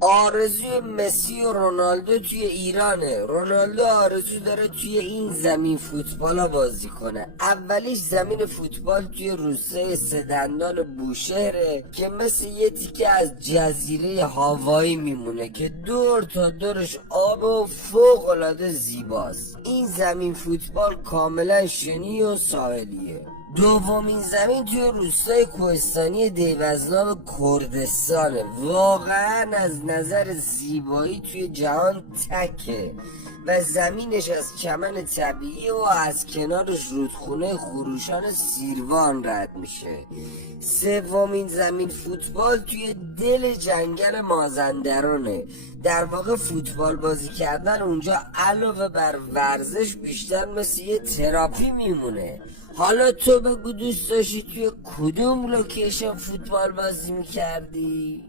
آرزوی مسی و رونالدو توی ایرانه. رونالدو آرزو داره توی این زمین فوتبال بازی کنه. اولیش زمین فوتبال توی روستای سدندان بوشهره که مثل یه تیکه از جزیره هاوایی میمونه که دور تا دورش آب و فوق العاده زیباست. این زمین فوتبال کاملا شنی و ساحلیه. دومین زمین توی روستای کوهستانی دیوزنام کردستانه. واقعا از نظر زیبایی توی جهان تکه و زمینش از چمن طبیعی و از کنارش رودخونه خروشان سیروان رد میشه. سومین زمین فوتبال توی دل جنگل مازندرانه. در واقع فوتبال بازی کردن اونجا علاوه بر ورزش بیشتر مثل یه تراپی میمونه. حالا تو بگو دوست داشتی توی کدوم لوکیشن فوتبال بازی میکردی؟